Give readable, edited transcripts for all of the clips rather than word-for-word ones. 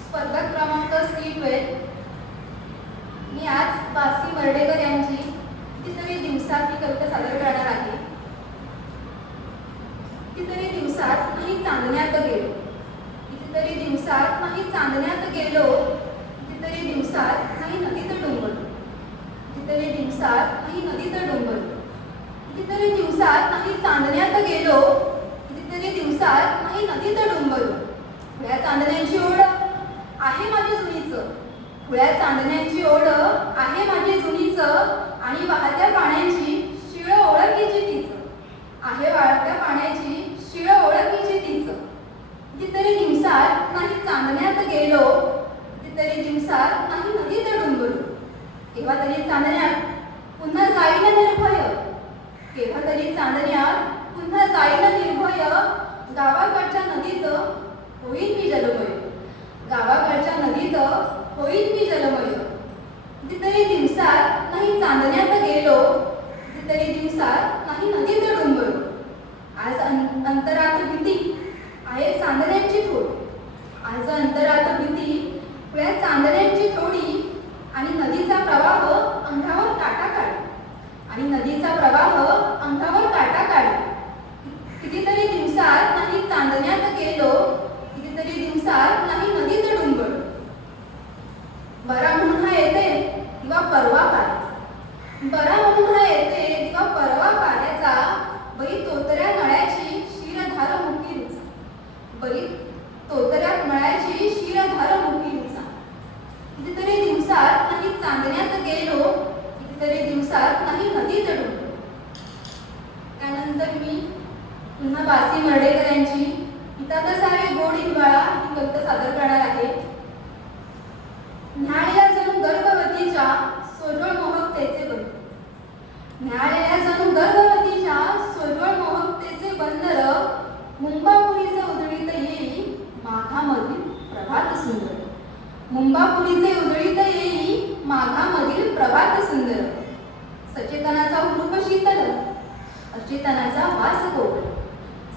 स्पर्धक क्रमांक C12 मी आज बासी मर्डेकर यांची कितीतरी दिवसात ही कविता सादर करणार आहे. कितीतरी दिवसात नाही चांदण्यात गेलो, कितीतरी दिवसात नाही चांदण्यात गेलो, कितीतरी दिवसात नाही नदीत डुंबलो, कितीतरी दिवसात नाही नदीत डुंबलो, कितीतरी दिवसात नाही चांदण्यात गेलो, कितीतरी दिवसात नाही नदीत डुंबलो. खुळ्या चांदण्याची ओढ आहे माझी जुनीच, खुळ्या चांदण्याची ओढ आहे माझी जुनीच, आणि वाहत्या पाण्याची शिळ ओळखीची तीच, आहे वाहत्या पाण्याची शिळ ओळखीची तीच. कितीतरी दिवसात नाही चांदण्यात गेलो, कितीतरी दिवसात नाही नदीत डुंबलो. केव्हा तरी चांदण्यात पुन्हा जाईन निर्भय, केव्हा तरी चांदण्यात पुन्हा जाईन निर्भय, गावाकडच्या नदीत होईन मी जलमय, गावाकडच्या नदीत होईन मी जलमय. कितीतरी दिवसात नाही चांदण्यात गेलो, कितीतरी दिवसात नाही नदीत डुंबलो. आज अंतरात भीती आहे चांदण्याची थोडी, आज अंतरात भीती खुळ्या चांदण्याची थोडी, आणि नदीचा प्रवाह अंगावर काटा काढ, आणि नदीचा प्रवाह अंगावर काटा काढ. कितीतरी दिवसात नाही चांदण्यात गेलो, कितीतरी दिवसात नाही नदीत डुंबलो. बरा म्हणून हा येते किंवा परवा पाऱ्याचा, बरा म्हणून हा येते किंवा परवा पाऱ्याचा, बरी तोतऱ्या नळ्याची शिरधार मुकी रुचा, बरी तोतऱ्या नळ्याची शिरधार मुकी रुचा. कितीतरी दिवसात नाही चांदण्यात गेलो, कितीतरी दिवसात नाही नदीत डुंबलो. त्यानंतर मी पुन्हा बासी मर्डेकर यांची पितात सारे गोड हिवाळा ही कविता सादर करणार आहे. न्याहाळलेल्या जणू गर्भवतीच्या सोजवळ मोहकतेचे बंदर, न्याहाळलेल्या जणू गर्भवतीच्या सोजवळ मोहकतेचे बंदर, मुंबापुरीचे उजळीत येई माघामधील प्रभात सुंदर, मुंबापुरीचे उजळीत येई माघामधील प्रभात सुंदर. सचेतनाचा हुरूप शीतल, अचेतनाचा वास कोवळा,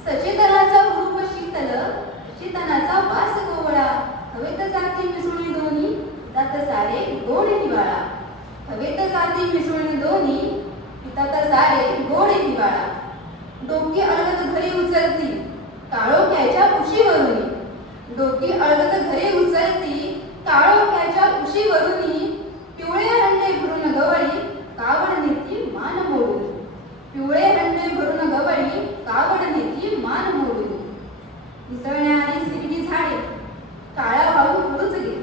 सचेतनाचा हुरूप शीतल, अचेतनाचा वास कोवळा. हवेत जाती मिसळून दोन्ही पितात सारे गोड हिवाळा, हवेत जाती मिसळून दोन्ही पितात सारे गोड हिवाळा. डोकी अळगत घरी उचलती काळोख्याच्या उशीवरून, डोकी अळगत घरी उचलती काळोख्याच्या उशीवरून, पिवळे हंडे भरून गवळी कावड नेती मान मोडून, पिवळे हंडे भरून गवळी कावड नेती मान मोडून. नितळण्या आणि हिरवी झाडे काळा वाळू हळूच घेती,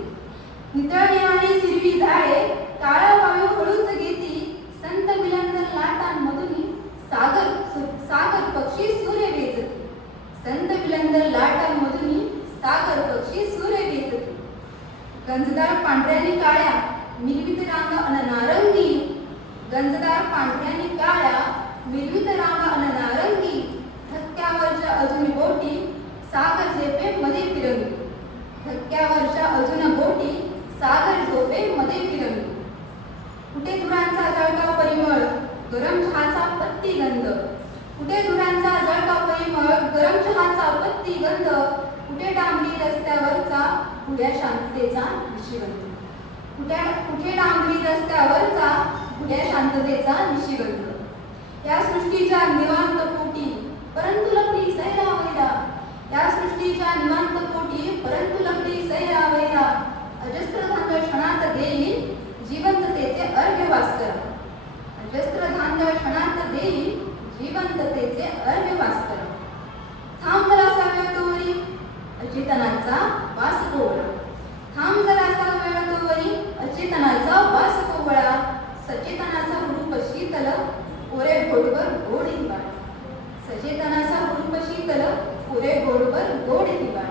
नितळण्या आणि हिरवी झाडे काळा वाळू हळूच घेती, संत विलंदर लाटांमधून सागर सागर पक्षी सूर्य वेचती, संत विलंदर लाटांमधून सागर पक्षी सूर्य वेचती. गंजदार पांढऱ्याने काळ्या मिरवीत रांगा अन नारंगी, गंजदार पांढऱ्याने काळ्या मिरवीत रांगा अन नारंगी, धक्क्यावरच्या अजून बोटी सागर झोपे मध्ये फिरवली, धक्क्यावरच्या अजून बोटी सागर झोपे मध्ये फिरवली. कुठे धुरांचा जळगाव परिमळ गरम चहाचा पत्ती गंध, कुठे धुरांचा जळगाव परिमळ गरम चहाचा पत्ती गंध, कुठे डांबरी रस्त्यावरचा खुल्या शांततेचा निशिगंध, कुठे डांबरी रस्त्यावरचा खुल्या शांततेचा निशिगंध. या सृष्टीच्या निवांत पोटी परंतु लपली सैरा वैरा, या सृष्टीच्या निवांत पोटी परंतु लपली सैरा वैरा. अजस्त्र धांदळ क्षणात देईल जीवंततेचे अर्घ्य भास्कर, अजस्त्र धांदळ क्षणात देईल जीवंततेचे अर्घ्य भास्कर. थांब जरासा वेळ तोवरी अचेतनाचा वास कोवळा, थांब जरासा वेळ तोवरी अचेतनाचा वास कोवळा. सचेतनाचा हुरूप शीतल ओरे घोडवर गोड हिवाळा, सचेतनाचा हुरूप शीतल ओरे घोडवर गोड हिवाळा.